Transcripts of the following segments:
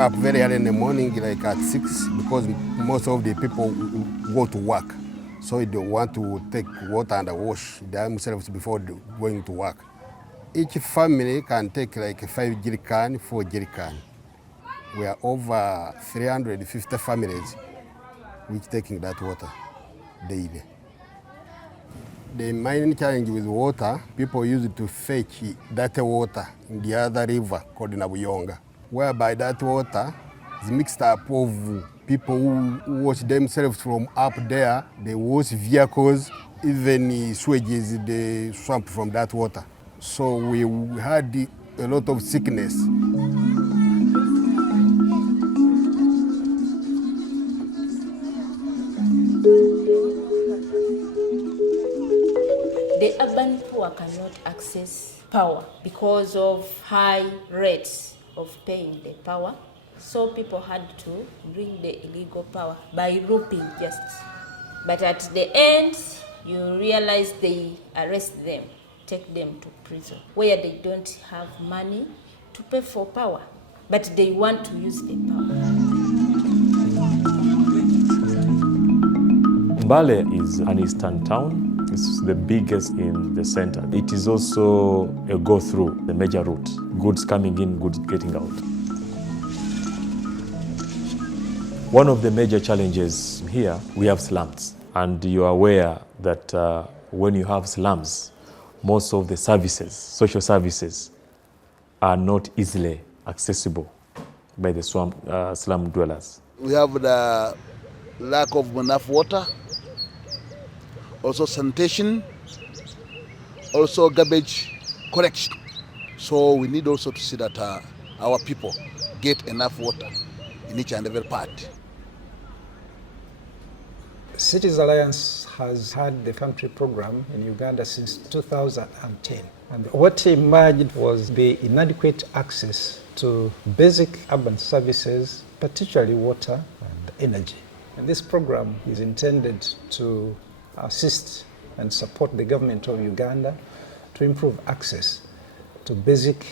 up very early in the morning, like at 6, because most of the people go to work. So they want to take water and wash themselves before going to work. Each family can take like 5 jerrycan, 4 jerrycan. We are over 350 families which taking that water daily. The main challenge with water, people use it to fetch that water in the other river called Nabuyonga, whereby that water is mixed up of people who wash themselves from up there. They wash vehicles, even swages, the swamp from that water. So we had a lot of sickness. The urban poor cannot access power because of high rates of paying the power. So people had to bring the illegal power by rouping just. But at the end, you realize they arrest them, take them to prison, where they don't have money to pay for power, but they want to use the power. Mbale is an eastern town. It's the biggest in the center. It is also a go-through, the major route. Goods coming in, goods getting out. One of the major challenges here, we have slums. And you are aware that when you have slums, most of the services, social services, are not easily accessible by the slum dwellers. We have the lack of enough water, also sanitation, also garbage collection. So we need also to see that our people get enough water in each and every part. Cities Alliance has had the country program in Uganda since 2010. And what emerged was the inadequate access to basic urban services, particularly water and energy. And this program is intended to assist and support the government of Uganda to improve access to basic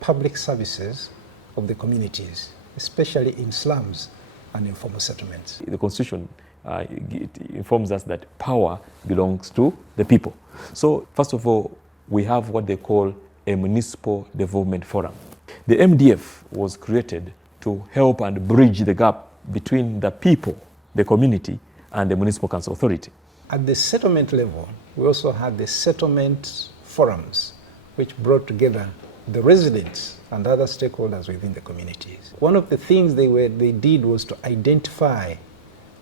public services of the communities, especially in slums and informal settlements. The Constitution it informs us that power belongs to the people. So first of all, we have what they call a Municipal Development Forum. The MDF was created to help and bridge the gap between the people, the community, and the Municipal Council Authority. At the settlement level, we also had the settlement forums, which brought together the residents and other stakeholders within the communities. One of the things they did was to identify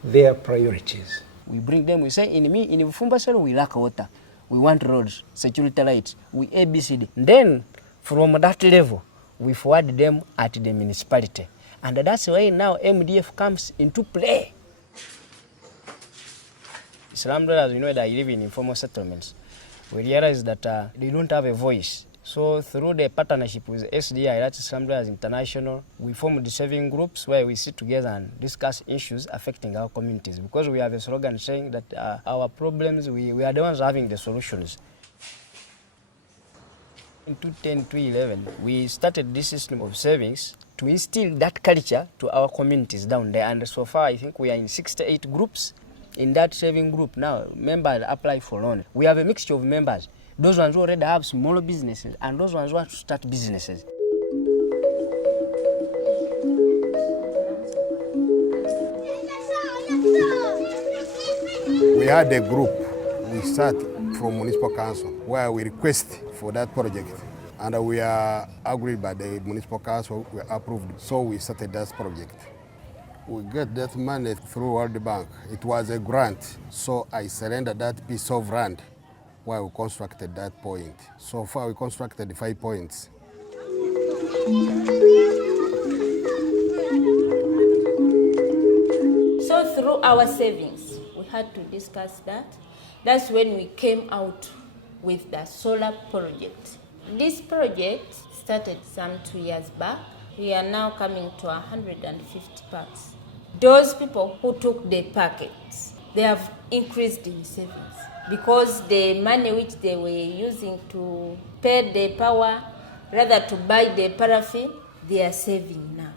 their priorities. We bring them, we say, in Fumbasel, we lack water. We want roads, security lights, we ABCD. Then, from that level, we forward them at the municipality. And that's why now MDF comes into play. Slum dwellers, we know that live in informal settlements. We realize that they don't have a voice. So through the partnership with SDI, that's Slum Dwellers International, we formed the saving groups where we sit together and discuss issues affecting our communities. Because we have a slogan saying that our problems, we are the ones having the solutions. In 2010 to 2011, we started this system of savings to instill that culture to our communities down there. And so far, I think we are in 68 groups. In that saving group now, members apply for loan. We have a mixture of members. Those ones who already have small businesses and those ones who want to start businesses. We had a group, we start from Municipal Council, where we request for that project. And we are agreed by the Municipal Council, we approved. So we started that project. We get that money through World Bank. It was a grant, so I surrendered that piece of land where we constructed that point. So far we constructed 5 points. So through our savings, we had to discuss that. That's when we came out with the solar project. This project started some 2 years back. We are now coming to 150 packs. Those people who took the packets, they have increased in savings because the money which they were using to pay the power, rather to buy the paraffin, they are saving now.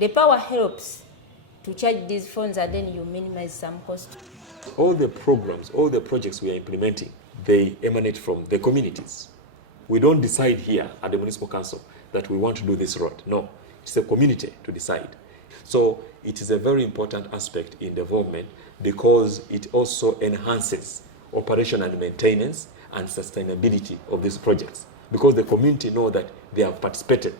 The power helps to charge these phones and then you minimize some cost. All the programs, all the projects we are implementing, they emanate from the communities. We don't decide here at the municipal council that we want to do this road. No, it's the community to decide. So it is a very important aspect in development because it also enhances operation and maintenance and sustainability of these projects, because the community know that they have participated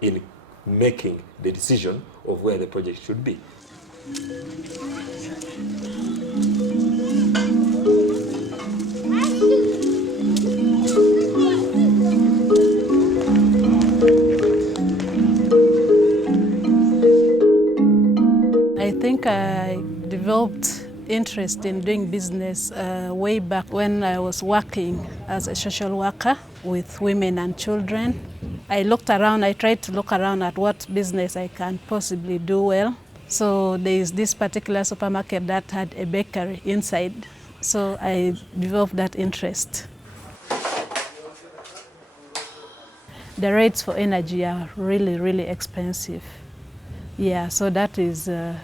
in making the decision of where the project should be. I think I developed interest in doing business way back when I was working as a social worker with women and children. I tried to look around at what business I can possibly do well. So there is this particular supermarket that had a bakery inside. So I developed that interest. The rates for energy are really, really expensive. Yeah, so that is a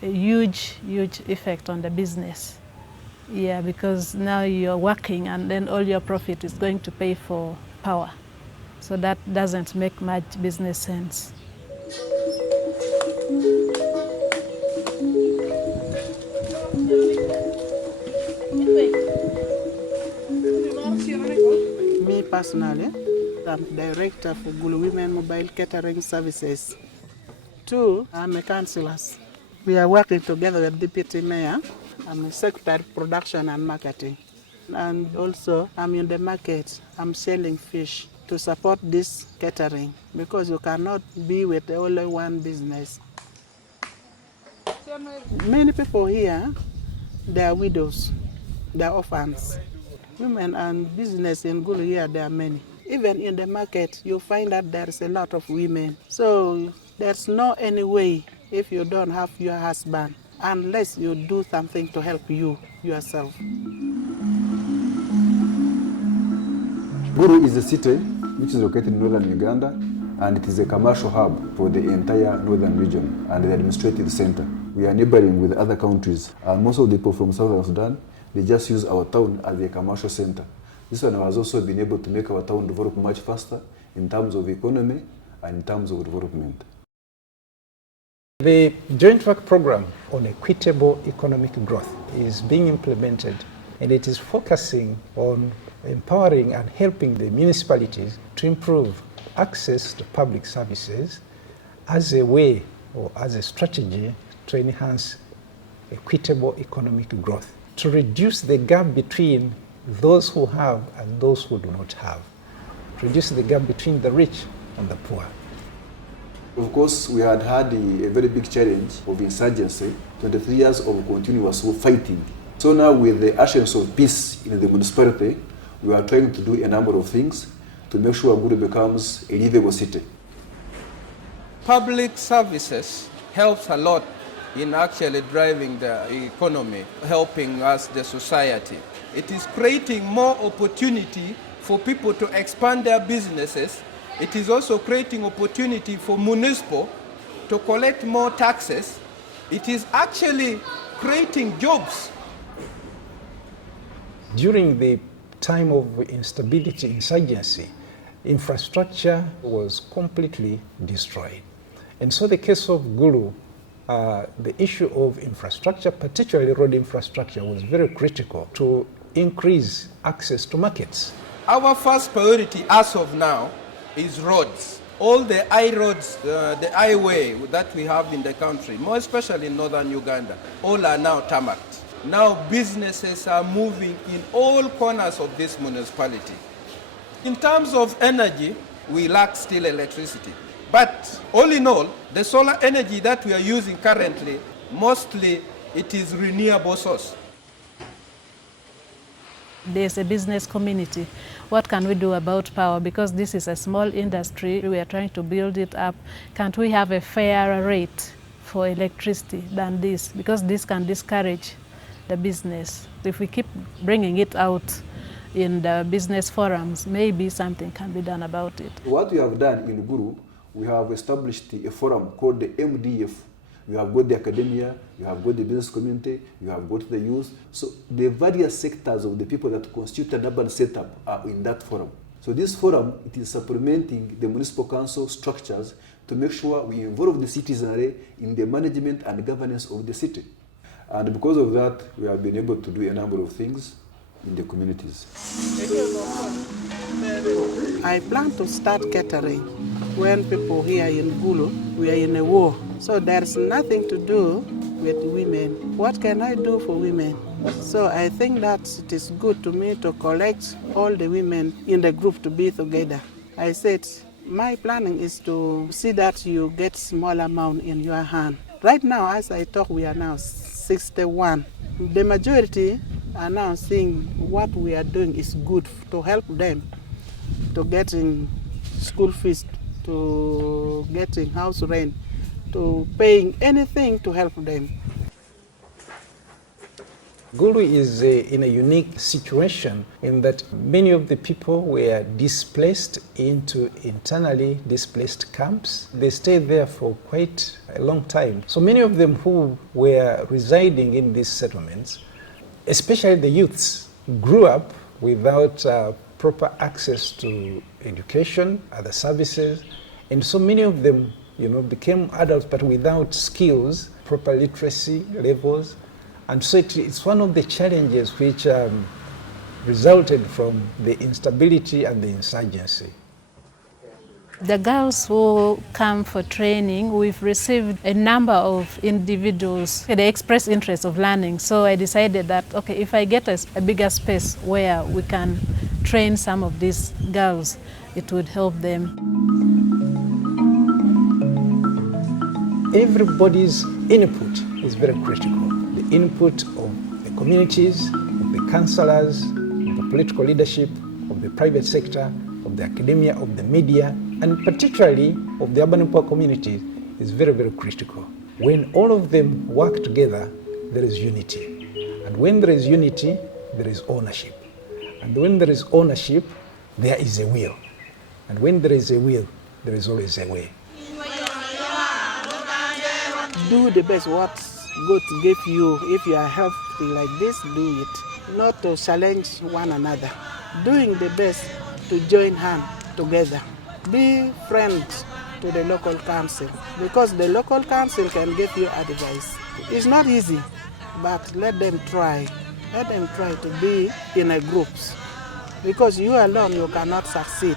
huge, huge effect on the business. Yeah, because now you're working and then all your profit is going to pay for power. So that doesn't make much business sense. Me personally, I'm director for Gulu Women Mobile Catering Services. 2, I'm a councillor. We are working together with Deputy Mayor. I'm a Secretary Production and Marketing. And also, I'm in the market. I'm selling fish to support this catering because you cannot be with only one business. Many people here, they are widows, they are orphans. Women and business in Gulu here, there are many. Even in the market, you find that there is a lot of women. So there's no any way if you don't have your husband, unless you do something to help you yourself. Gulu is a city which is located in northern Uganda, and it is a commercial hub for the entire northern region and the administrative center. We are neighboring with other countries, and most of the people from Southern Sudan, they just use our town as a commercial center. This one has also been able to make our town develop much faster in terms of economy and in terms of development. The joint work program on equitable economic growth is being implemented, and it is focusing on empowering and helping the municipalities to improve access to public services as a way or as a strategy to enhance equitable economic growth, to reduce the gap between those who have and those who do not have, to reduce the gap between the rich and the poor. Of course, we had a very big challenge of insurgency, 23 years of continuous fighting. So now with the assurance of peace in the municipality, we are trying to do a number of things to make sure Gulu becomes a livable city. Public services helps a lot in actually driving the economy, helping us, the society. It is creating more opportunity for people to expand their businesses. It is also creating opportunity for municipal to collect more taxes. It is actually creating jobs. During the time of instability, insurgency, infrastructure was completely destroyed. And so the case of Gulu, the issue of infrastructure, particularly road infrastructure, was very critical to increase access to markets. Our first priority as of now is roads. All the roads, the highway that we have in the country, more especially in northern Uganda, all are now tarmacked. Now businesses are moving in all corners of this municipality. In terms of energy, we lack still electricity. But all in all, the solar energy that we are using currently, mostly it is renewable source. There's a business community. What can we do about power? Because this is a small industry, we are trying to build it up. Can't we have a fairer rate for electricity than this? Because this can discourage the business. If we keep bringing it out in the business forums, maybe something can be done about it. What we have done in Gulu, we have established a forum called the MDF. You have got the academia, you have got the business community, you have got the youth. So the various sectors of the people that constitute an urban setup are in that forum. So this forum, it is supplementing the municipal council structures to make sure we involve the citizenry in the management and governance of the city. And because of that, we have been able to do a number of things in the communities. I plan to start catering when people here in Gulu, we are in a war. So there's nothing to do with women. What can I do for women? So I think that it is good to me to collect all the women in the group to be together. I said, my planning is to see that you get small amount in your hand. Right now, as I talk, we are now 61. The majority are now seeing what we are doing is good to help them to getting school fees, to getting house rent, to paying anything to help them. Gulu is in a unique situation in that many of the people were displaced into internally displaced camps. They stayed there for quite a long time. So many of them who were residing in these settlements, especially the youths, grew up without proper access to education, other services, and so many of them, became adults but without skills, proper literacy levels. And so it's one of the challenges which resulted from the instability and the insurgency. The girls who come for training, we've received a number of individuals. They express interest of learning. So I decided that, okay, if I get a bigger space where we can train some of these girls, it would help them. Everybody's input is very critical. The input of the communities, of the councillors, of the political leadership, of the private sector, of the academia, of the media, and particularly of the urban poor community is very, very critical. When all of them work together, there is unity. And when there is unity, there is ownership. And when there is ownership, there is a will. And when there is a will, there is always a way. Do the best what God gave you. If you are healthy like this, do it. Not to challenge one another. Doing the best to join hands together. Be friends to the local council, because the local council can give you advice. It's not easy, but let them try. Let them try to be in a groups, because you alone you cannot succeed.